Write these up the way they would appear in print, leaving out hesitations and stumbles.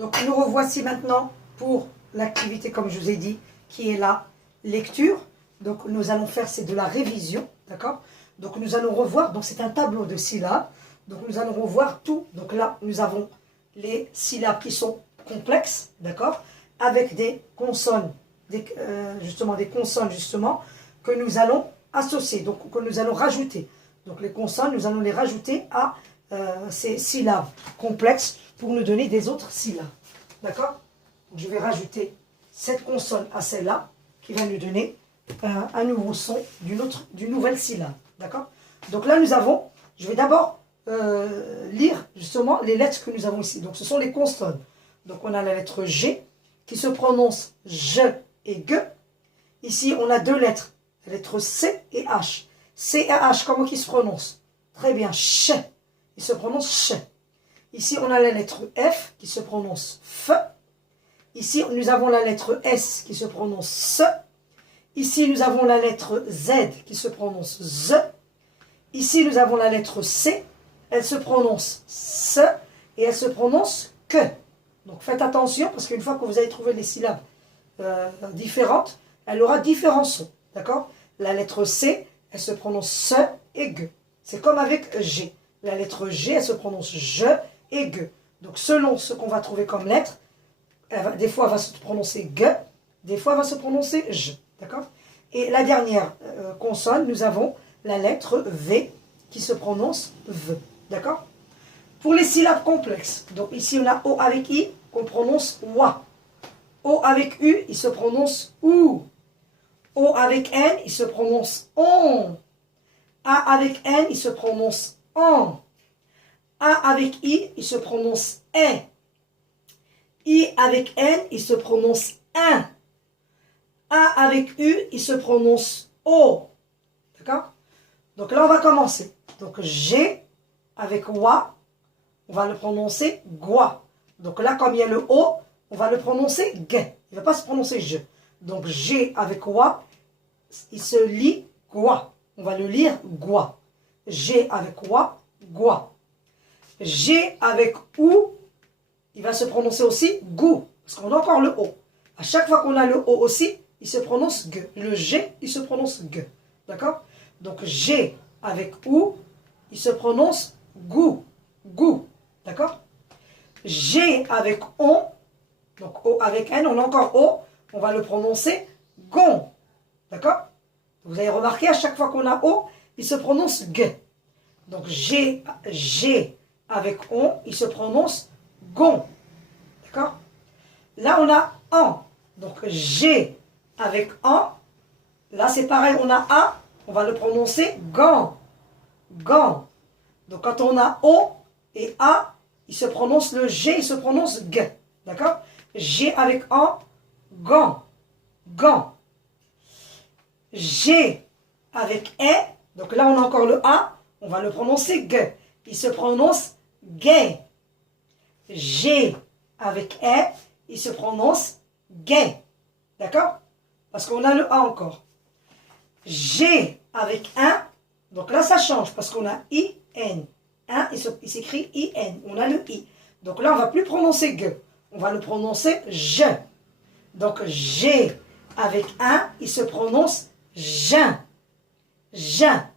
Donc nous revoici maintenant pour l'activité, comme je vous ai dit, qui est la lecture. Donc nous allons faire, c'est de la révision, d'accord? Donc nous allons revoir, donc c'est un tableau de syllabes. Donc nous allons revoir tout. Donc là, nous avons les syllabes qui sont complexes, d'accord? Avec des consonnes, justement des consonnes justement, que nous allons associer, donc que nous allons rajouter. Donc les consonnes, nous allons les rajouter à ces syllabes complexes pour nous donner des autres syllabes. D'accord? Je vais rajouter cette consonne à celle-là qui va nous donner un nouveau son d'une nouvelle syllabe. D'accord? Donc là, nous avons, je vais d'abord lire justement les lettres que nous avons ici. Donc ce sont les consonnes. Donc on a la lettre G qui se prononce je et ge. Ici, on a deux lettres, la lettre C et H. C et H, comment ils se prononcent? Très bien, ch. Il se prononce ch. Ici, on a la lettre F qui se prononce f. Ici, nous avons la lettre S qui se prononce s. Ici, nous avons la lettre Z qui se prononce z. Ici, nous avons la lettre C. Elle se prononce s et elle se prononce que. Donc, faites attention parce qu'une fois que vous avez trouvé les syllabes différentes, elle aura différents sons. D'accord? La lettre C, elle se prononce se et ge. C'est comme avec G. La lettre G, elle se prononce je et ge. Donc, selon ce qu'on va trouver comme lettre, des fois, elle va se prononcer ge, des fois, elle va se prononcer je. D'accord? Et la dernière consonne, nous avons la lettre V qui se prononce V. D'accord? Pour les syllabes complexes, donc ici, on a O avec I qu'on prononce wa. O avec U, il se prononce ou. O avec N, il se prononce on. A avec N, il se prononce en. A avec I, il se prononce est. I avec N, il se prononce un. A avec U, il se prononce o. D'accord? Donc là, on va commencer. Donc G avec wa, on va le prononcer gua. Donc là, comme il y a le o, on va le prononcer ge. Il ne va pas se prononcer je. Donc G avec wa, il se lit gua. On va le lire gua. G avec wa, gua. G avec ou, il va se prononcer aussi gou. Parce qu'on a encore le o. À chaque fois qu'on a le o aussi, il se prononce ge. Le G, il se prononce ge. D'accord? Donc G avec ou, il se prononce gou. Gou. D'accord? G avec on, donc O avec N, on a encore O, on va le prononcer gon. D'accord? Vous avez remarqué, à chaque fois qu'on a O, il se prononce ge. Donc G avec on, il se prononce gon. D'accord? Là, on a en. Donc G avec en, là c'est pareil, on a A, on va le prononcer gant. Gant. Donc quand on a O et A, il se prononce le G, il se prononce G. D'accord? G avec en, gant. Gant. G avec E, donc là on a encore le A, on va le prononcer G. Il se prononce gay. G avec E, il se prononce gay. D'accord? Parce qu'on a le A encore. G avec 1, donc là ça change parce qu'on a I-N. 1, il s'écrit I-N. On a le I. Donc là, on ne va plus prononcer G. On va le prononcer je. Donc G avec 1, il se prononce jeun. Jeun.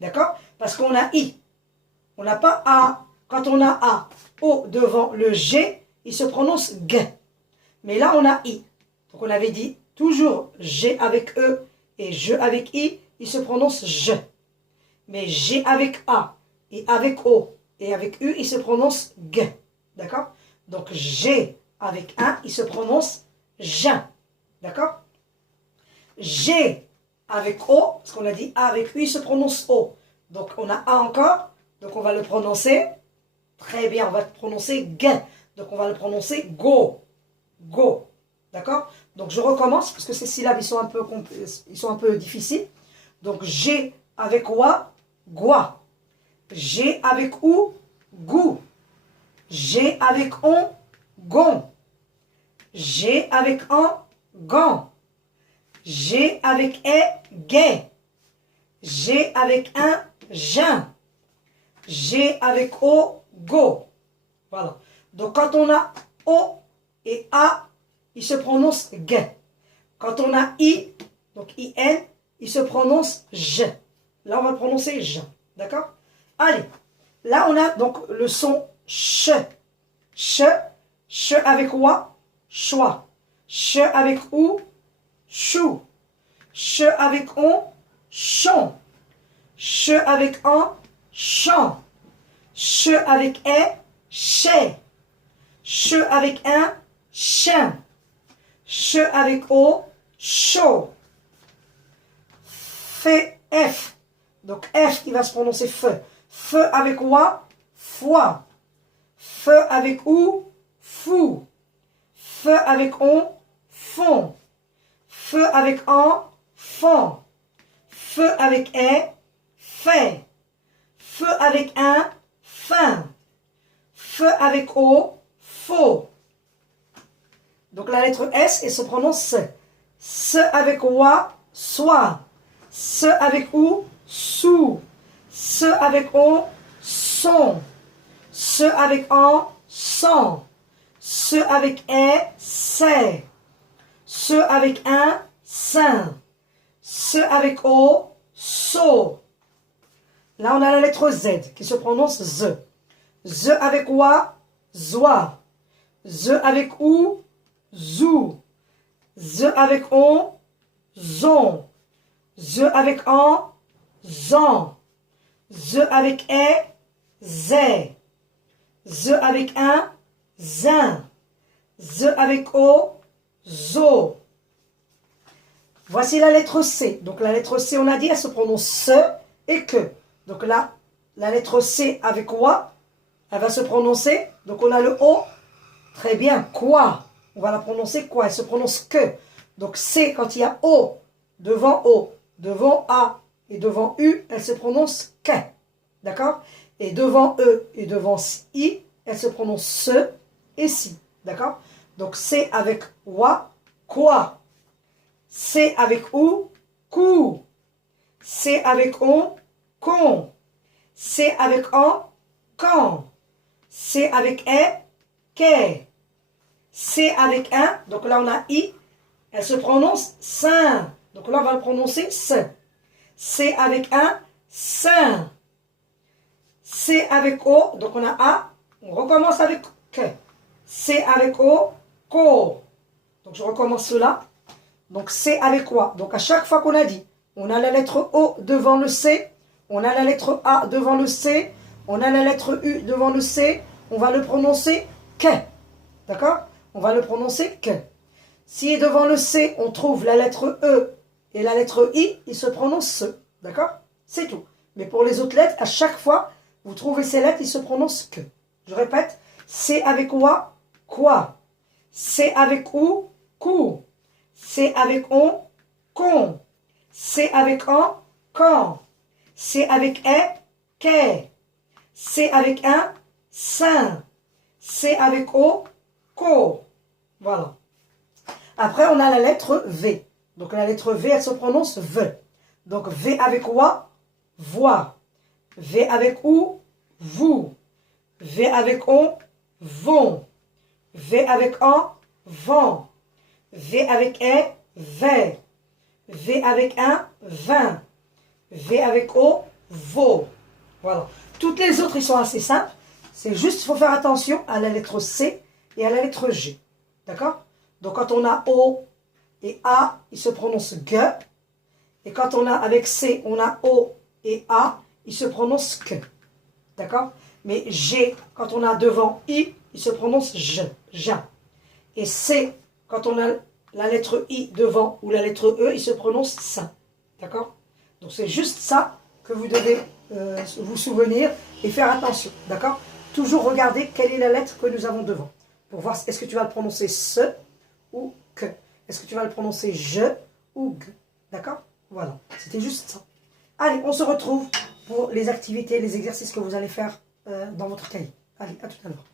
D'accord? Parce qu'on a I. On n'a pas A. Quand on a A, O devant le G, il se prononce G. Mais là, on a I. Donc on avait dit toujours G avec E et je avec I, il se prononce je. Mais G avec A et avec O et avec U, il se prononce G. D'accord? Donc G avec 1, il se prononce jeun. D'accord? G avec O, parce qu'on a dit A avec U, il se prononce O. Donc on a A encore, donc on va le prononcer, très bien, on va le prononcer G. Donc on va le prononcer go. Go. D'accord? Donc je recommence, parce que ces syllabes, ils sont un peu difficiles. Donc G avec Wa, gua. G avec ou, gou. G avec on, gon. G avec en, gant. G avec est, gay. G avec un, jeun. G avec o, go. Voilà. Donc quand on a o et A, il se prononce G. Quand on a I, donc IN, il se prononce J. Là, on va le prononcer J. D'accord? Allez. Là, on a donc le son ch. Ch. Ch avec wa, choix. Ch avec ou, chou. Ch avec on, chon. Ch avec un, chant. Ch avec est, chais. Ch avec un, chien. Ch avec o, chaud. Fait F. Donc F, il va se prononcer feu. Feu avec wa, foi. Feu avec ou, fou. Feu avec on, fond. Feu avec un, fond. Feu avec est, fait. Feu avec un, fin. Feu avec o, faux. Donc la lettre S, elle se prononce S. S avec wa, soit. S avec ou, sous. S avec on, son. S avec un, sans. S avec est, c'est. S avec un, saint. S avec o, so. Là, on a la lettre Z qui se prononce Z. Z avec wa, zoi. Z avec ou, zou. Z avec on, zon. Z avec un, zan. Z avec est, zé. Z avec un, zin. Z avec o, zo. Voici la lettre C. Donc la lettre C, on a dit, elle se prononce se et que. Donc là, la lettre C avec wa, elle va se prononcer. Donc on a le O. Très bien. Quoi? On va la prononcer quoi? Elle se prononce que. Donc C, quand il y a O devant A et devant U, elle se prononce que. D'accord? Et devant E et devant I, elle se prononce se et si. D'accord? Donc C avec wa, quoi? C avec ou, cou. C avec on, con. C avec un, quand. C avec est, qu'est. C avec un, donc là on a I, elle se prononce saint. Donc là on va le prononcer se. C avec un, saint. C avec O, donc on a A, on recommence avec que. C avec O, co. Donc je recommence cela. Donc C avec quoi? Donc à chaque fois qu'on a dit, on a la lettre O devant le C, on a la lettre A devant le C, on a la lettre U devant le C, on va le prononcer que. D'accord? On va le prononcer que. Si devant le C, on trouve la lettre E et la lettre I, il se prononce se. D'accord? C'est tout. Mais pour les autres lettres, à chaque fois, vous trouvez ces lettres, ils se prononcent que. Je répète, C avec wa, quoi. C avec ou, cou. C avec on, con. C avec un, quand. C avec est, qu'est. C avec un, saint. C avec o, co. Voilà. Après, on a la lettre V. Donc la lettre V, elle se prononce V. Donc V avec wa, voix. V avec ou, vous. V avec on, vont. V avec un, vent. V avec est, vais. V avec un, vin. V avec o, vaut. Voilà. Toutes les autres, ils sont assez simples. C'est juste, il faut faire attention à la lettre C et à la lettre G. D'accord? Donc quand on a O et A, il se prononce G. Et quand on a avec C, on a O et A, il se prononce que. D'accord? Mais G, quand on a devant I, il se prononce J. Et C, quand on a la lettre I devant ou la lettre E, il se prononce ça. D'accord? Donc c'est juste ça que vous devez vous souvenir et faire attention. D'accord? Toujours regarder quelle est la lettre que nous avons devant. Pour voir est-ce que tu vas le prononcer se ou que. Est-ce que tu vas le prononcer je ou g. D'accord? Voilà. C'était juste ça. Allez, on se retrouve pour les activités, les exercices que vous allez faire dans votre cahier. Allez, à tout à l'heure.